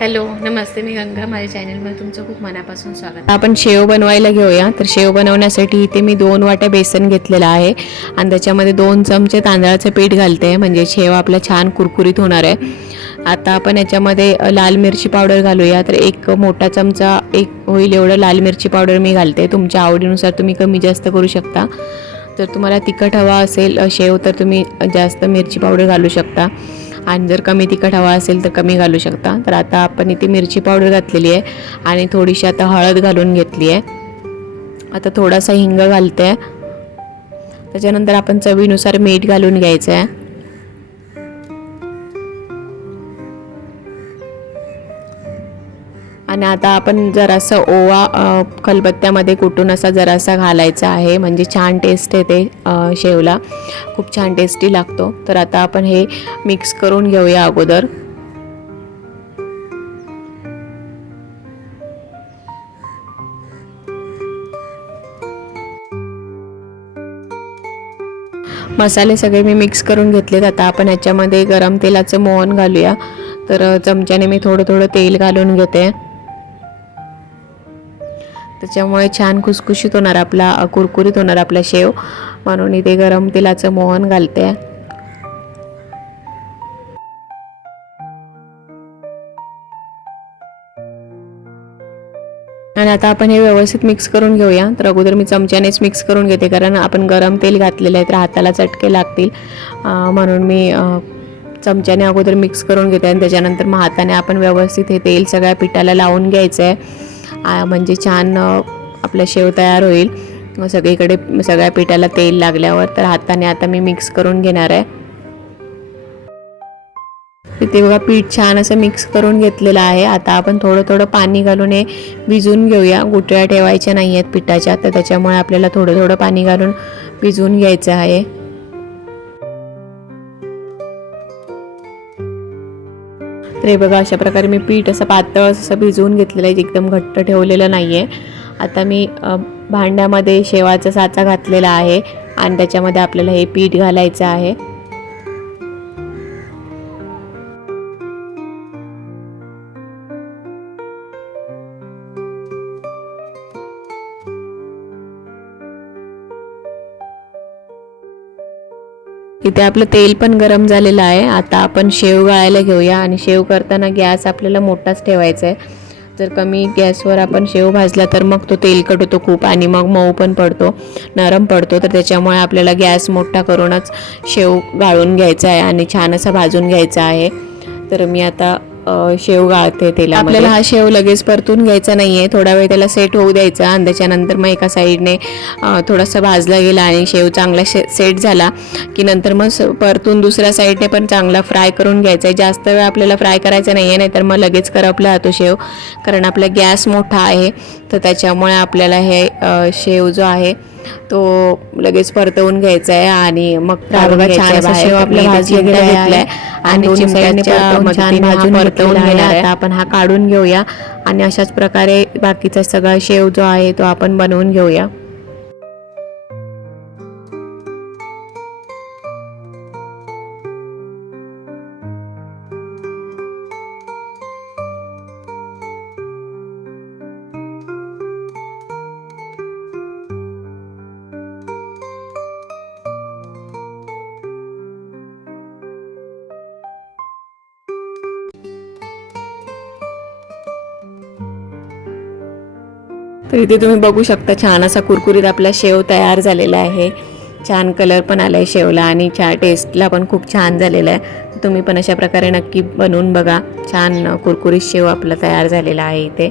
Hello नमस्ते मी गंगा माझ्या चॅनलमध्ये तुमचं खूप मनापासून स्वागत आपण शेव बनवायला घेऊया. तर शेव बनवण्यासाठी इथे मी दोन वाट्या बेसन घेतलेलं आहे आणि त्याच्यामध्ये दोन चमचे तांदळाचं पीठ घालते. म्हणजे शेव आपला छान कुरकुरीत होणार आहे. आता आपण याच्यामध्ये लाल मिरची पावडर घालूया. तर एक मोठा चमचा एक होईल एवढं लाल मिरची पावडर मी घालते. तुमच्या आवडीनुसार तुम्ही कमी जास्त करू शकता. तर तुम्हाला तिखट हवा असेल शेव तर तुम्ही जास्त मिरची पावडर घालू शकता. आणि जर कमी तिखट हवा असेल तर कमी घालू शकता. तर आता आपण इथे मिरची पावडर घातलेली आहे आणि थोडीशी आता हळद घालून घेतली आहे. आता थोडासा हिंग घालते. आहे त्याच्यानंतर आपण चवीनुसार मीठ घालून घ्यायचं आहे. आणि आता आपण जरासं ओवा खलबत्त्यामध्ये कुटून असा जरासा घालायचा आहे. म्हणजे छान टेस्ट येते शेवला. खूप छान टेस्टी लागतो. तर आता आपण हे मिक्स करून घेऊया अगोदर. मसाले सगळे मी मिक्स करून घेतलेत. आता आपण ह्याच्यामध्ये गरम तेलाचं मोहन घालूया. तर चमच्याने मी थोडं थोडं तेल घालून घेते. त्याच्यामुळे छान खुसखुशीत होणार आपला कुरकुरीत होणार आपला शेव. म्हणून इथे गरम तेलाचं मोहन घालते. आणि आता आपण हे व्यवस्थित मिक्स करून घेऊया. तर अगोदर मी चमच्यानेच मिक्स करून घेते कारण आपण गरम तेल घातलेलं आहे तर हाताला चटके लागतील. म्हणून मी चमच्याने अगोदर मिक्स करून घेते. आणि त्याच्यानंतर मग हाताने आपण व्यवस्थित हे तेल सगळ्या पिठाला लावून घ्यायचं आहे म्हणजे छान आपला आपलं शेव तयार होईल. सगळीकडे सगळ्या पिठाला तेल लागल्यावर तर हाताने आता मी मिक्स करून घेणार आहे. तिथे बघा पीठ छान असं मिक्स करून घेतलेलं आहे. आता आपण थोडं थोडं पाणी घालून हे भिजवून घेऊया. गुटळ्या ठेवायच्या नाही आहेत पिठाच्या तर त्याच्यामुळे आपल्याला थोडं थोडं पाणी घालून भिजवून घ्यायचं आहे. तर हे बघा अशा प्रकारे मी पीठ असं पातळ असं भिजवून घेतलेलं आहे एकदम घट्ट ठेवलेलं नाही आहे आता मी भांड्यामध्ये शेवाचा साचा घातलेला आहे आणि त्याच्यामध्ये आपल्याला हे पीठ घालायचं आहे. इथे आपलं तेल पण गरम झालेलं आहे. आता आपण शेव गाळायला घेऊया आणि शेव करताना गॅस आपल्याला मोठाच ठेवायचा आहे जर कमी गॅसवर आपण शेव भाजला तर मग तो तेलकट होतो खूप आणि मग मऊ पण पडतो नरम पडतो. तर त्याच्यामुळे आपल्याला गॅस मोठा करूनच शेव गाळून घ्यायचा आहे आणि छान असा भाजून घ्यायचा आहे. तर मी आता शेव गाळते तेला आपल्याला हा शेव लगेच परतून घ्यायचा नाही आहे थोडा वेळ त्याला सेट होऊ द्यायचा आणि त्याच्यानंतर मग एका साईडने थोडासा भाजला गेला आणि शेव चांगला शे सेट झाला की नंतर मग स- परतून दुसऱ्या साईडने पण चांगला फ्राय करून घ्यायचा आहे. जास्त वेळ आपल्याला फ्राय करायचा नाही आहे नाहीतर मग लगेच करपला जातो शेव. कारण आपला गॅस मोठा आहे तर त्याच्यामुळे आपल्याला हे शेव जो आहे तो लगेच परतवून घ्यायचा आहे आणि मग. आणि भाजून परतवून. आता आपण हा काढून घेऊया आणि अशाच प्रकारे बाकीचा सगळा शेव जो आहे तो आपण बनवून घेऊया तर इथे तुम्ही बघू शकता छान असा कुरकुरीत आपला शेव तयार झालेला आहे. छान कलर पण आला आहे शेवला आणि छान टेस्टला पण खूप छान झालेला आहे. तुम्ही पण अशा प्रकारे नक्की बनवून बघा. छान कुरकुरीत शेव आपला तयार झालेला आहे इथे.